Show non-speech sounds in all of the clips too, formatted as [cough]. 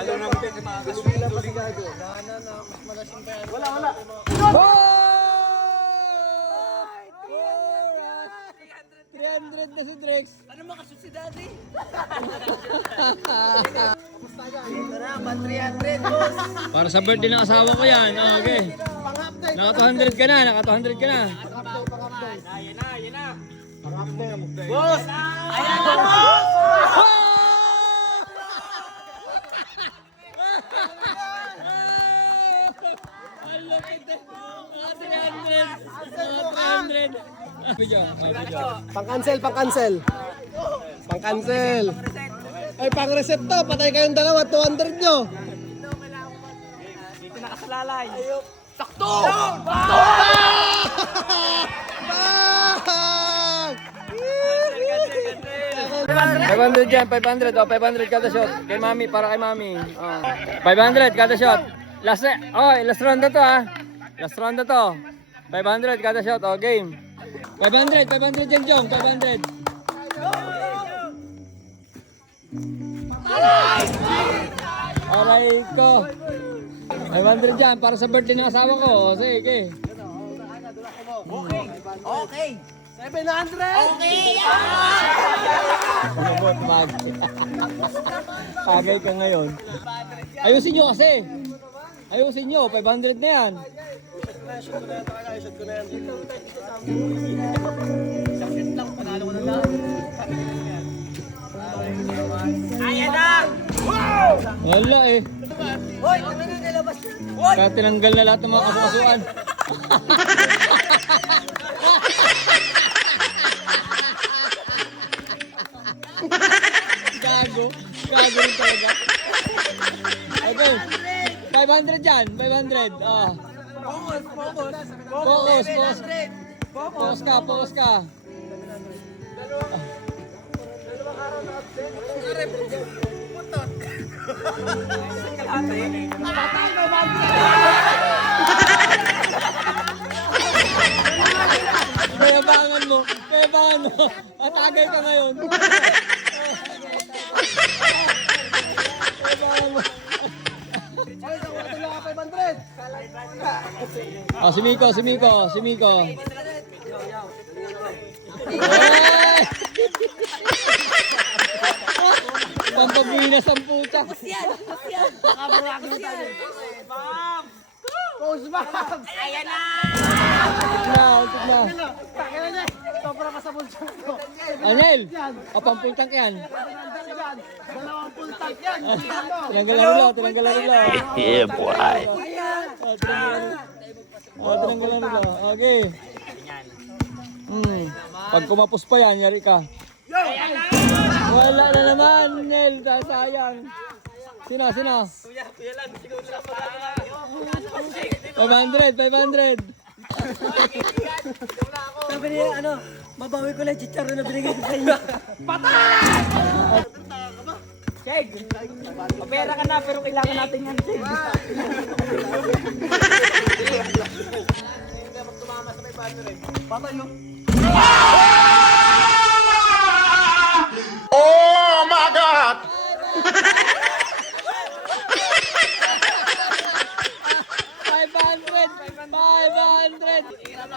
Lalo na mga mga kasulit. Wala, wala. Oh! 300 na si Drex. Ano makasut si daddy? Para sa birthday ng asawa ko yan. Ah, okay. Naka 200 ka na, naka 200 ka na. Boss! Ayan na, boss! Eh. Mga 300. Mga 300. Pang-cancel, pang-cancel. Pang-cancel. Ay, pang-reset to. Patay kayong dalawa. 200 nyo. Dito nakasalalay. Sakto! Bang! 500 dyan, 500. Oh, 500 kada shot. Kay mami, para kay mami. Oh. 500 kada shot. Last, oh, last round na to ah. Last round na to. 500 kada shot. Oh, game. 500, 500 dyan, Jong. 500. Aray ko. 500 dyan, para sa birthday ng asawa ko. Oh, sige. Okay! 700! Lumot, mag. Tagay ka ngayon. Ayusin nyo kasi. Ayusin nyo, 500 na yan. Ayan na! Wala eh. Hoy! Ano na nilabas? Hoy! Kaya tinanggal na lahat ng mga kasukasuan. [laughs] Gago. Gago rin talaga. Okay. 500 dyan. 500. Ah. Focus! Focus! Focus, focus. 700! Focus! Ka, focus ka. Kayabangan mo. Kayabangan mo. Atagay ka ngayon. Oh, si Miko, si Miko, si Miko. Ay! Pampabuinas ang puta. Post back! Ayan na! Na, untik na. Takina niya. Sobra ka sa bulsa ko. Anel, o pampultang yan. Yan. Dalawang yan. Ano? Tinanggalan ulo, tinanggalan ulo. Yeah, boy. Oh, tinanggalan ulo. Okay. Hmm. Pag kumapos pa yan, yari ka. Wala na naman, Nel. Sayang. Sino, sino? 500, 500. Sabi niya, ano, mabawi ko lang chicharo na binigay ko sa inyo. Keg, opera ka na pero kailangan natin yan, [laughs] Patayo. Oh my God!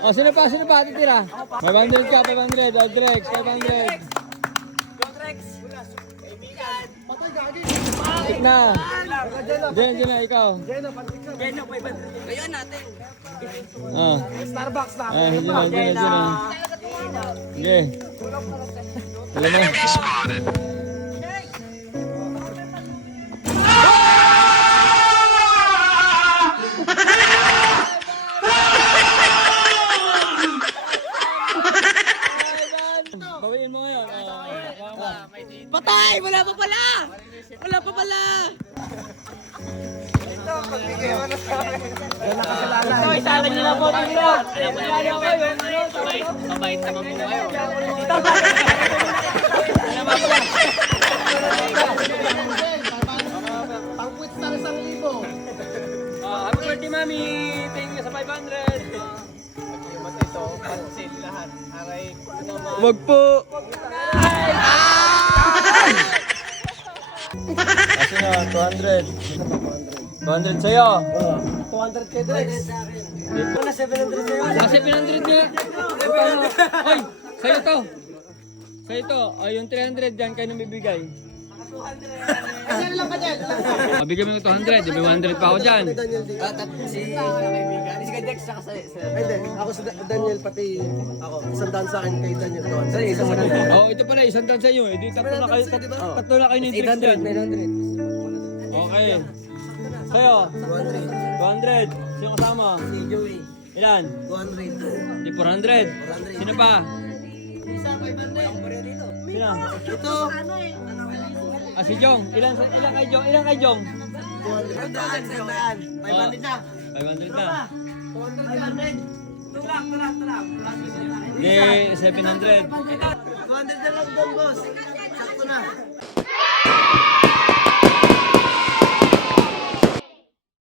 O, oh, sino pa? Sino pa? Titira? 500 ka, 500. Aldrex, 500. Patay gagi. Patik na. Diyan, diyan na, ikaw. Diyan na, patik na. Diyan na, pwede. Natin. Starbucks na. Ah, diyan na, diyan na, diyan na. Okay. Alam mo. Spotted. Patay! Wala pa pala! Wala pa pala! Ito, isala niyo na po dito. Alam mo na ako yun. Mabait, mabait naman po kayo. Pang-quits na isang libo. Ah, happy birthday, mami! Thank you sa 500. Wag po. Kasi na, 200. 200 sa'yo. Oh, 200 kay Drex. Wala 700 sa'yo. Kasi 700 nga. Oy, sa'yo to. Sa'yo to. O, yung 300 dyan, kayo nang bibigay. O, bigyan mo yung 200. May 100 pa ako dyan. Daniel. Si kaibigan. Si sa... Ay, hindi. Ako si Da- Daniel, pati ako. Isang daan sa akin kay Daniel. doon. Sa isang mo Oh, ito pala, isang tan sa inyo. Eh, di tatlo na kayo. Tatlo, tatlo na kayo ng tricks dyan. 800. Okay. Sa'yo, 200. Sino kasama? Si Joey. Ilan? 200. Di 400. Sino pa? Sino? Ito. Ah, si Jong. Ilan, ilan kay Jong? Ilan kay Jong? 500 na yan. 500 na. 500 na. 500. Tulak, tulak, tulak. Di, 700. 200 na lang doon, boss. Sakto na.